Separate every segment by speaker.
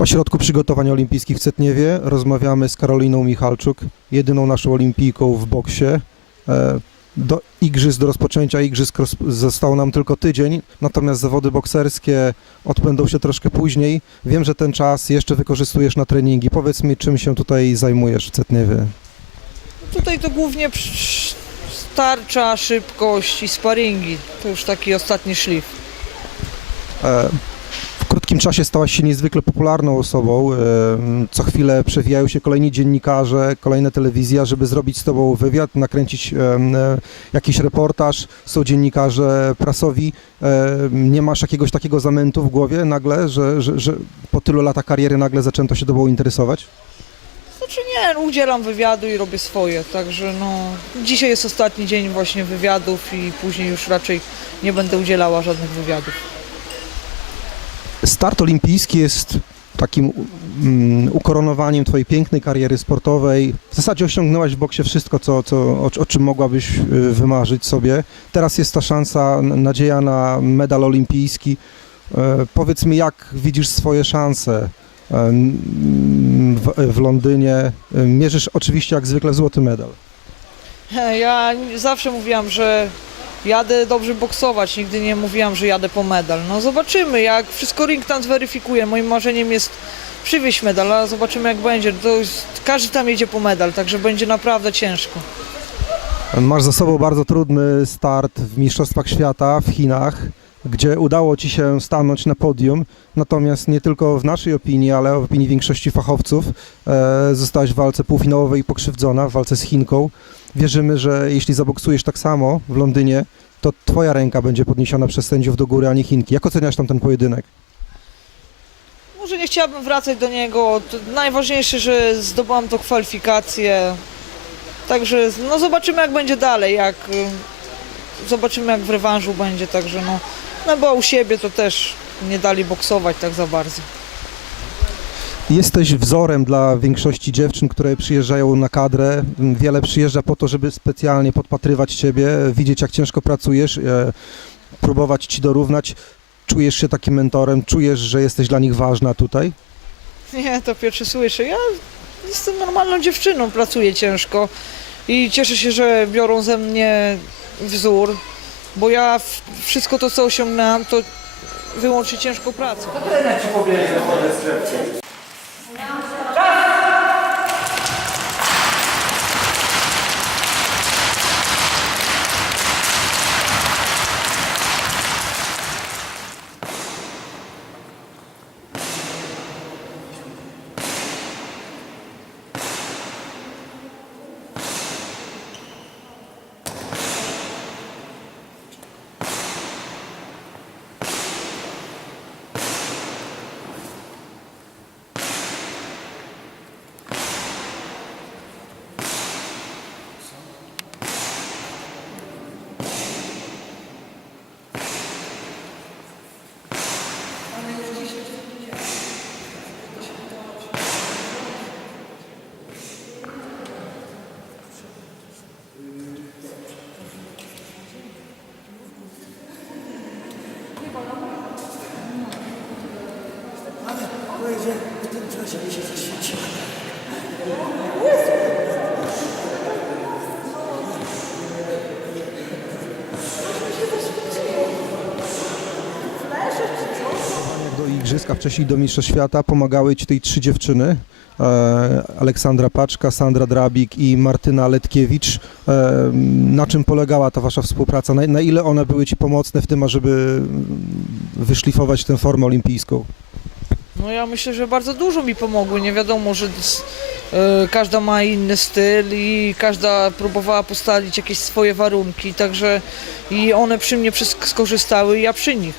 Speaker 1: Ośrodku Przygotowań Olimpijskich w Cetniewie rozmawiamy z Karoliną Michalczuk, jedyną naszą olimpijką w boksie. E, Do igrzysk, do rozpoczęcia igrzysk został nam tylko tydzień, natomiast zawody bokserskie odbędą się troszkę później. Wiem, że ten czas jeszcze wykorzystujesz na treningi. Powiedz mi, czym się tutaj zajmujesz w Cetniewie?
Speaker 2: Tutaj to głównie psz- tarcza, szybkość i sparingi. To już taki ostatni szlif.
Speaker 1: E, krótkim czasie stałaś się niezwykle popularną osobą. E, Co chwilę przewijają się kolejni dziennikarze, kolejne telewizja, żeby zrobić z tobą wywiad, nakręcić em, e, jakiś reportaż. Są dziennikarze prasowi. E, Nie masz jakiegoś takiego zamętu w głowie nagle, że, że, że po tylu latach kariery nagle zaczęto się tobą interesować?
Speaker 2: Znaczy nie, no, udzielam wywiadu i robię swoje, także no dzisiaj jest ostatni dzień właśnie wywiadów i później już raczej nie będę udzielała żadnych wywiadów.
Speaker 1: Start olimpijski jest takim mm, ukoronowaniem twojej pięknej kariery sportowej. W zasadzie osiągnęłaś w boksie wszystko, co, co, o, o czym mogłabyś y, wymarzyć sobie. Teraz jest ta szansa, nadzieja na medal olimpijski. E, powiedz mi, jak widzisz swoje szanse e, w, w Londynie? E, Mierzysz oczywiście jak zwykle złoty medal.
Speaker 2: Ja zawsze mówiłam, że jadę dobrze boksować, nigdy nie mówiłam, że jadę po medal. No zobaczymy, jak wszystko ring tam zweryfikuje. Moim marzeniem jest przywieźć medal, a zobaczymy jak będzie. To jest, każdy tam jedzie po medal, także będzie naprawdę ciężko.
Speaker 1: Masz za sobą bardzo trudny start w Mistrzostwach Świata w Chinach, gdzie udało Ci się stanąć na podium, natomiast nie tylko w naszej opinii, ale w opinii większości fachowców e, zostałaś w walce półfinałowej pokrzywdzona, w walce z Chinką. Wierzymy, że jeśli zaboksujesz tak samo w Londynie, to Twoja ręka będzie podniesiona przez sędziów do góry, a nie Chinki. Jak oceniasz tam ten pojedynek?
Speaker 2: Może nie chciałabym wracać do niego. Najważniejsze, że zdobyłam to kwalifikacje. Także no zobaczymy jak będzie dalej, jak y, zobaczymy jak w rewanżu będzie, także no, no bo u siebie to też nie dali boksować tak za bardzo.
Speaker 1: Jesteś wzorem dla większości dziewczyn, które przyjeżdżają na kadrę. Wiele przyjeżdża po to, żeby specjalnie podpatrywać Ciebie, widzieć jak ciężko pracujesz, e, próbować Ci dorównać. Czujesz się takim mentorem, czujesz, że jesteś dla nich ważna tutaj?
Speaker 2: Nie, to pierwsze słyszę. Ja jestem normalną dziewczyną, pracuję ciężko i cieszę się, że biorą ze mnie wzór, bo ja wszystko to, co osiągnęłam, to wyłącznie ciężką pracą.
Speaker 1: Jak do igrzysk, a wcześniej do Mistrzostw Świata pomagały Ci tej trzy dziewczyny. E, Aleksandra Paczka, Sandra Drabik i Martyna Letkiewicz. E, na czym polegała ta Wasza współpraca? Na, na ile one były Ci pomocne w tym, ażeby wyszlifować tę formę olimpijską?
Speaker 2: No ja myślę, że bardzo dużo mi pomogły. Nie wiadomo, że e, każda ma inny styl i każda próbowała postawić jakieś swoje warunki, także i one przy mnie wszystko skorzystały i ja przy nich.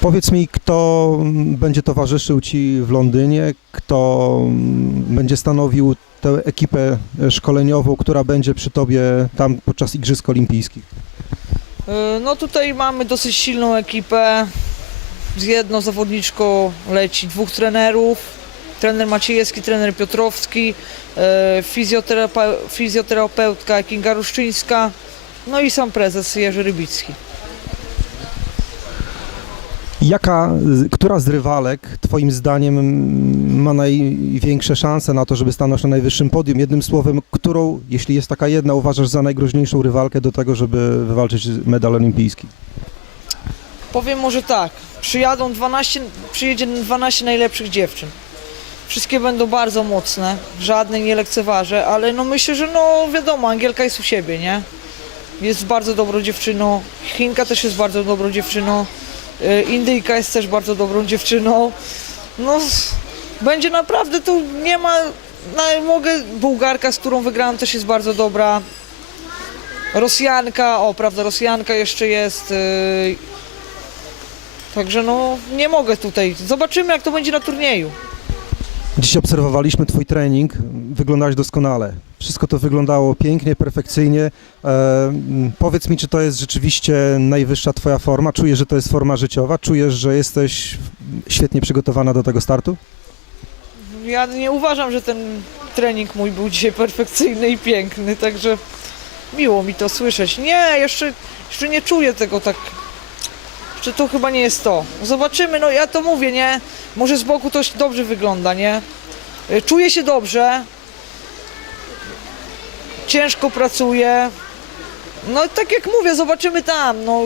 Speaker 1: Powiedz mi, kto będzie towarzyszył Ci w Londynie, kto będzie stanowił tę ekipę szkoleniową, która będzie przy Tobie tam podczas Igrzysk Olimpijskich?
Speaker 2: E, No tutaj mamy dosyć silną ekipę. Z jedną zawodniczką leci dwóch trenerów. Trener Maciejewski, trener Piotrowski, e, fizjoterapa- fizjoterapeutka Kinga Ruszczyńska, no i sam prezes Jerzy Rybicki.
Speaker 1: Jaka, która z rywalek Twoim zdaniem ma największe szanse na to, żeby stanąć na najwyższym podium? Jednym słowem, którą, jeśli jest taka jedna, uważasz za najgroźniejszą rywalkę do tego, żeby wywalczyć medal olimpijski?
Speaker 2: Powiem może tak, przyjadą 12, przyjedzie 12 najlepszych dziewczyn. Wszystkie będą bardzo mocne, żadnej nie lekceważę, ale no myślę, że no wiadomo, Angielka jest u siebie, nie? Jest bardzo dobrą dziewczyną, Chinka też jest bardzo dobrą dziewczyną, y, Indyjka jest też bardzo dobrą dziewczyną. No, będzie naprawdę tu nie ma, no, mogę, Bułgarka, z którą wygrałam też jest bardzo dobra. Rosjanka, o prawda, Rosjanka jeszcze jest. y, Także no nie mogę tutaj. Zobaczymy jak to będzie na turnieju.
Speaker 1: Dziś obserwowaliśmy Twój trening, wyglądałeś doskonale. Wszystko to wyglądało pięknie, perfekcyjnie. E, powiedz mi, czy to jest rzeczywiście najwyższa Twoja forma? Czujesz, że to jest forma życiowa? Czujesz, że jesteś świetnie przygotowana do tego startu?
Speaker 2: Ja nie uważam, że ten trening mój był dzisiaj perfekcyjny i piękny, także miło mi to słyszeć. Nie, jeszcze, jeszcze nie czuję tego tak. Jeszcze to chyba nie jest to. Zobaczymy, no ja to mówię, nie? Może z boku to dobrze wygląda, nie? Y, Czuję się dobrze. Ciężko pracuję. No tak jak mówię, zobaczymy tam, no.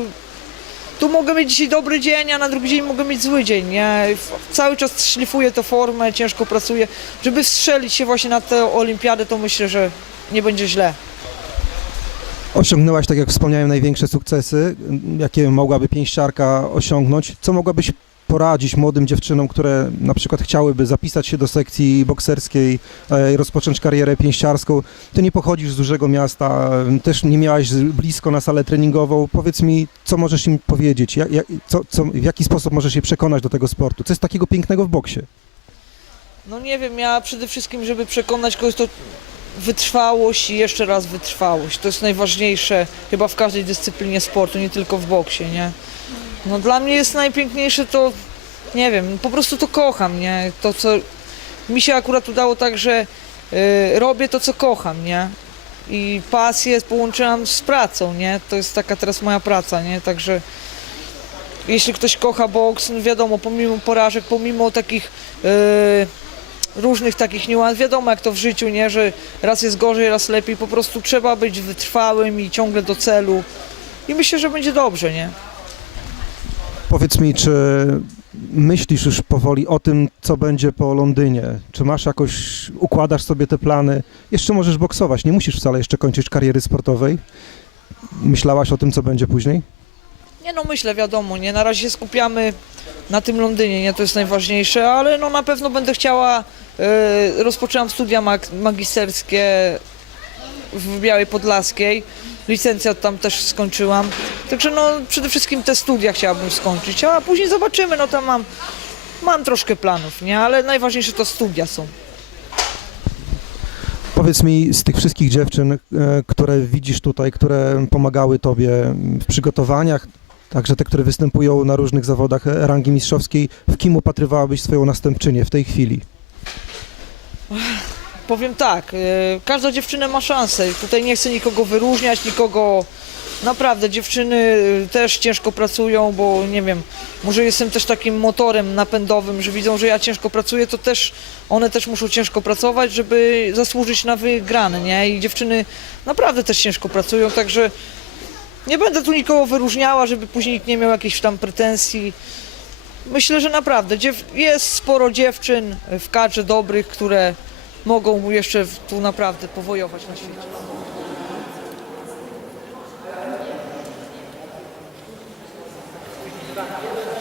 Speaker 2: Tu mogę mieć dzisiaj dobry dzień, a na drugi dzień mogę mieć zły dzień, nie? Cały czas szlifuję tę formę, ciężko pracuję. Żeby strzelić się właśnie na tę olimpiadę, to myślę, że nie będzie źle.
Speaker 1: Osiągnęłaś, tak jak wspomniałem, największe sukcesy, jakie mogłaby pięściarka osiągnąć. Co mogłabyś poradzić młodym dziewczynom, które na przykład chciałyby zapisać się do sekcji bokserskiej e, rozpocząć karierę pięściarską? Ty nie pochodzisz z dużego miasta, też nie miałaś blisko na salę treningową. Powiedz mi, co możesz im powiedzieć? Jak, jak, co, co, w jaki sposób możesz je przekonać do tego sportu? Co jest takiego pięknego w boksie?
Speaker 2: No nie wiem, ja przede wszystkim, żeby przekonać kogoś, to wytrwałość i jeszcze raz wytrwałość. To jest najważniejsze chyba w każdej dyscyplinie sportu, nie tylko w boksie, nie? No dla mnie jest najpiękniejsze to, nie wiem, po prostu to kocham, nie? To, co mi się akurat udało tak, że y, robię to, co kocham, nie? I pasję połączyłam z pracą, nie? To jest taka teraz moja praca, nie? Także jeśli ktoś kocha boks, no wiadomo, pomimo porażek, pomimo takich y, różnych takich niuans. Wiadomo jak to w życiu, nie, że raz jest gorzej, raz lepiej. Po prostu trzeba być wytrwałym i ciągle do celu. I myślę, że będzie dobrze, nie?
Speaker 1: Powiedz mi, czy myślisz już powoli o tym, co będzie po Londynie? Czy masz jakoś, układasz sobie te plany? Jeszcze możesz boksować, nie musisz wcale jeszcze kończyć kariery sportowej. Myślałaś o tym, co będzie później?
Speaker 2: Nie no myślę, wiadomo, nie? Na razie się skupiamy na tym Londynie, nie? To jest najważniejsze, ale no na pewno będę chciała, rozpoczęłam studia mag- magisterskie w Białej Podlaskiej, licencjat tam też skończyłam, także no przede wszystkim te studia chciałabym skończyć, a później zobaczymy, no tam mam, mam troszkę planów, nie? Ale najważniejsze to studia są.
Speaker 1: Powiedz mi, z tych wszystkich dziewczyn, e, które widzisz tutaj, które pomagały tobie w przygotowaniach, także te, które występują na różnych zawodach e, rangi mistrzowskiej, w kim upatrywałabyś swoją następczynię w tej chwili?
Speaker 2: Powiem tak, y, każda dziewczyna ma szansę. Tutaj nie chcę nikogo wyróżniać, nikogo. Naprawdę, dziewczyny y, też ciężko pracują, bo nie wiem, może jestem też takim motorem napędowym, że widzą, że ja ciężko pracuję, to też one też muszą ciężko pracować, żeby zasłużyć na wygrane, nie? I dziewczyny naprawdę też ciężko pracują, także nie będę tu nikogo wyróżniała, żeby później nikt nie miał jakichś tam pretensji. Myślę, że naprawdę jest sporo dziewczyn w kadrze dobrych, które mogą jeszcze tu naprawdę powojować na świecie.
Speaker 1: Dwa-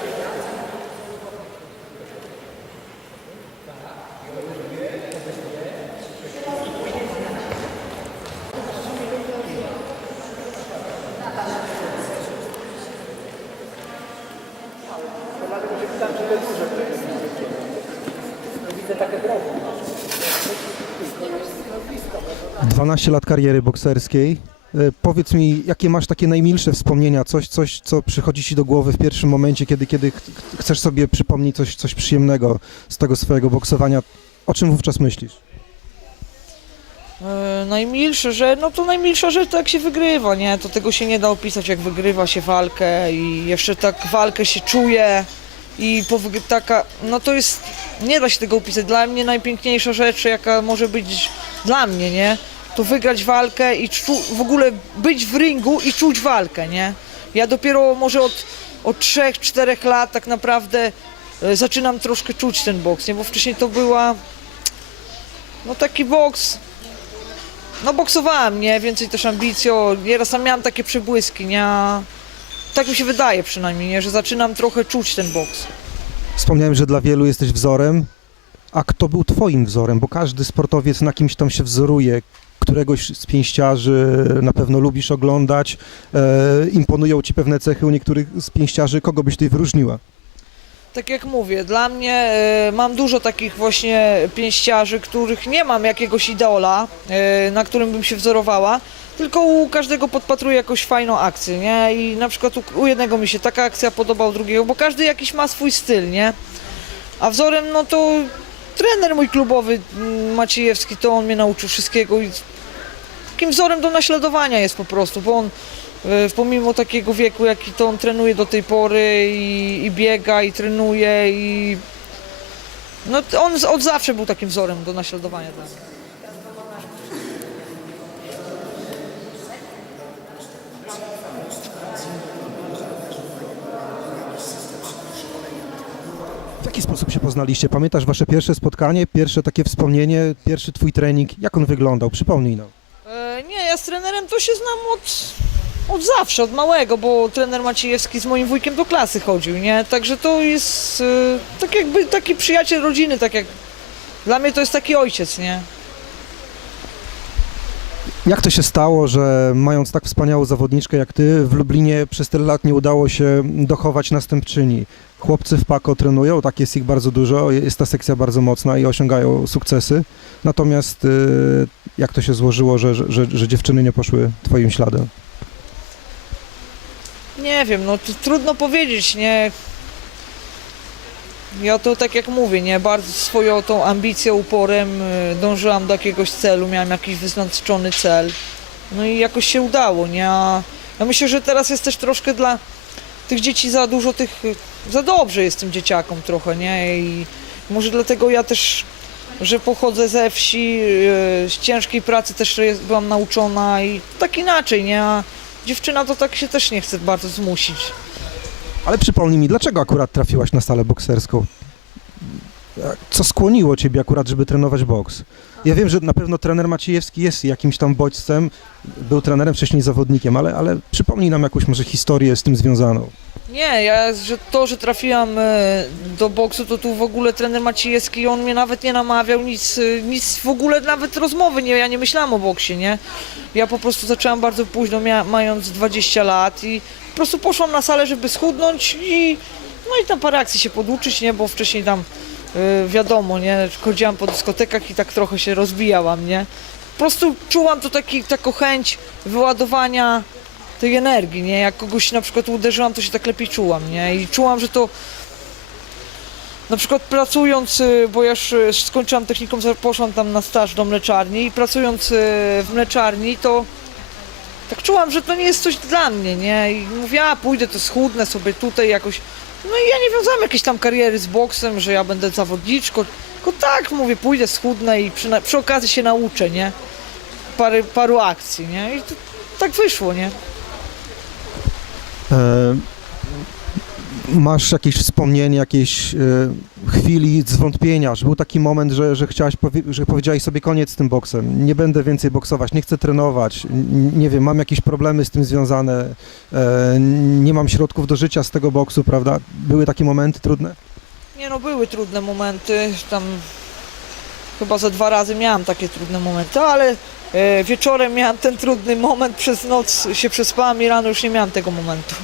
Speaker 1: 12 lat kariery bokserskiej. E, Powiedz mi, jakie masz takie najmilsze wspomnienia, coś, coś, co przychodzi ci do głowy w pierwszym momencie, kiedy, kiedy ch- ch- chcesz sobie przypomnieć coś, coś przyjemnego z tego swojego boksowania. O czym wówczas myślisz?
Speaker 2: E, najmilsze, że no to najmilsza rzecz to jak się wygrywa, nie? To tego się nie da opisać jak wygrywa się walkę i jeszcze tak walkę się czuje. I taka, no to jest, nie da się tego opisać. Dla mnie najpiękniejsza rzecz, jaka może być dla mnie, nie? To wygrać walkę i czu, w ogóle być w ringu i czuć walkę, nie? Ja dopiero może od, od 3-4 lat tak naprawdę e, zaczynam troszkę czuć ten boks, nie? Bo wcześniej to była, no taki boks, no boksowałem, nie? Więcej też ambicjo, nieraz tam miałam takie przebłyski, nie? Tak mi się wydaje przynajmniej, nie? Że zaczynam trochę czuć ten boks.
Speaker 1: Wspomniałem, że dla wielu jesteś wzorem. A kto był twoim wzorem? Bo każdy sportowiec na kimś tam się wzoruje. Któregoś z pięściarzy na pewno lubisz oglądać. E, imponują ci pewne cechy u niektórych z pięściarzy. Kogo byś tutaj wyróżniła?
Speaker 2: Tak jak mówię, dla mnie e, mam dużo takich właśnie pięściarzy, których nie mam jakiegoś idola, e, na którym bym się wzorowała, tylko u każdego podpatruję jakąś fajną akcję, nie? I na przykład u, u jednego mi się taka akcja podoba, u drugiego, bo każdy jakiś ma swój styl, nie? A wzorem, no to trener mój klubowy mm, Maciejewski, to on mnie nauczył wszystkiego i takim wzorem do naśladowania jest po prostu, bo on e, pomimo takiego wieku, jaki to on trenuje do tej pory i, i biega i trenuje i no on od zawsze był takim wzorem do naśladowania dla mnie.
Speaker 1: Jaki sposób się poznaliście? Pamiętasz wasze pierwsze spotkanie, pierwsze takie wspomnienie, pierwszy twój trening? Jak on wyglądał? Przypomnij nam.
Speaker 2: E, nie, ja z trenerem to się znam od, od zawsze, od małego, bo trener Maciejewski z moim wujkiem do klasy chodził, nie? Także to jest e, tak jakby taki przyjaciel rodziny, tak jak dla mnie to jest taki ojciec, nie?
Speaker 1: Jak to się stało, że mając tak wspaniałą zawodniczkę jak ty, w Lublinie przez tyle lat nie udało się dochować następczyni? Chłopcy w Pako trenują, tak jest ich bardzo dużo, jest ta sekcja bardzo mocna i osiągają sukcesy. Natomiast y, jak to się złożyło, że, że, że, dziewczyny nie poszły twoim śladem?
Speaker 2: Nie wiem, no trudno powiedzieć, nie. Ja to tak jak mówię, nie, bardzo swoją tą ambicją, uporem y, dążyłam do jakiegoś celu, miałam jakiś wyznaczony cel. No i jakoś się udało, nie. A ja myślę, że teraz jest też troszkę dla tych dzieci za dużo tych, y, za dobrze jest tym dzieciakom trochę, nie. I może dlatego ja też, że pochodzę ze wsi, y, z ciężkiej pracy też byłam nauczona i tak inaczej, nie. A dziewczyna to tak się też nie chce bardzo zmusić.
Speaker 1: Ale przypomnij mi, dlaczego akurat trafiłaś na salę bokserską? Co skłoniło ciebie akurat, żeby trenować boks? Ja wiem, że na pewno trener Maciejewski jest jakimś tam bodźcem, był trenerem, wcześniej zawodnikiem, ale, ale przypomnij nam jakąś może historię z tym związaną.
Speaker 2: Nie, ja, że to, że trafiłam e, do boksu, to tu w ogóle trener Maciejewski, on mnie nawet nie namawiał, nic, e, nic w ogóle, nawet rozmowy, nie, ja nie myślałam o boksie, nie. Ja po prostu zaczęłam bardzo późno, mia, mając 20 lat i po prostu poszłam na salę, żeby schudnąć i no i tam parę akcji się poduczyć, nie, bo wcześniej tam wiadomo, nie, chodziłam po dyskotekach i tak trochę się rozbijałam, nie. Po prostu czułam tu taki, taką chęć wyładowania tej energii, nie? Jak kogoś na przykład uderzyłam, to się tak lepiej czułam, nie? I czułam, że to na przykład pracując, y, bo ja już y, skończyłam techniką, poszłam tam na staż do mleczarni i pracując y, w mleczarni, to tak czułam, że to nie jest coś dla mnie, nie? I mówię, a pójdę, to schudnę sobie tutaj jakoś. No i ja nie wiązałam jakiejś tam kariery z boksem, że ja będę zawodniczką, tylko tak, mówię, pójdę, schudnę i przy, przy okazji się nauczę, nie? Pary, paru akcji, nie? I to, tak wyszło, nie?
Speaker 1: E, masz jakieś wspomnienie, jakieś e, chwili zwątpienia, że był taki moment, że, że chciałaś, powie, że powiedziałaś sobie koniec z tym boksem, nie będę więcej boksować, nie chcę trenować, nie wiem, mam jakieś problemy z tym związane, e, nie mam środków do życia z tego boksu, prawda? Były takie momenty trudne?
Speaker 2: Nie no, były trudne momenty, tam chyba ze dwa razy miałam takie trudne momenty, ale e, wieczorem miałam ten trudny moment, przez noc się przespałam i rano już nie miałam tego momentu.